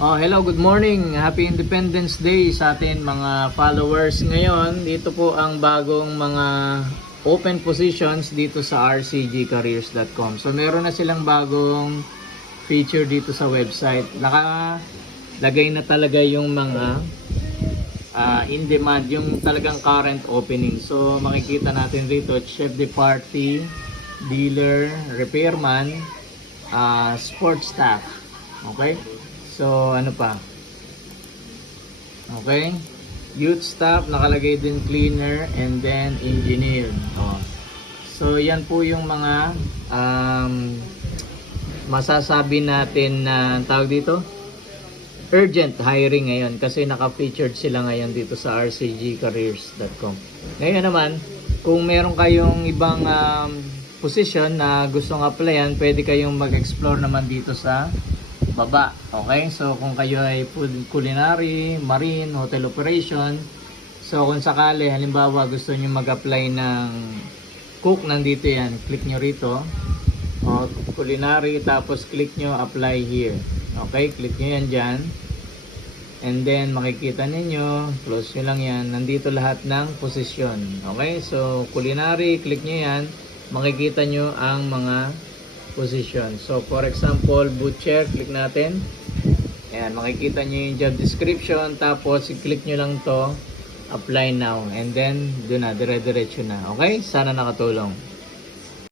Oh, hello, good morning. Happy Independence Day sa atin mga followers. Ngayon, dito po ang bagong mga open positions dito sa rcgcareers.com. So, meron na silang bagong feature dito sa website. Nakalagay na talaga yung mga in demand, yung talagang current opening. So, makikita natin dito, chef de party, dealer, repairman, sports staff. Okay? So, ano pa? Okay? Youth staff, nakalagay din cleaner, and then engineer. Oh. So, yan po yung mga masasabi natin na tawag dito, urgent hiring ngayon kasi naka-featured sila ngayon dito sa rcgcareers.com. Ngayon naman, kung meron kayong ibang position na gustong applyan, pwede kayong mag-explore naman dito sa baba. Okay? So, kung kayo ay food culinary, marine, hotel operation, so kung sakali, halimbawa gusto nyo mag-apply ng cook, nandito yan. Click nyo rito. O, culinary, tapos click nyo apply here. Okay? Click nyo yan dyan. And then, makikita ninyo, close nyo lang yan. Nandito lahat ng posisyon. Okay? So, culinary, click nyo yan. Makikita nyo ang mga position. So, for example, butcher, click natin. Ayan, makikita nyo yung job description. Tapos, i-click nyo lang to apply now. And then, doon na, dire-diretso na. Okay? Sana nakatulong.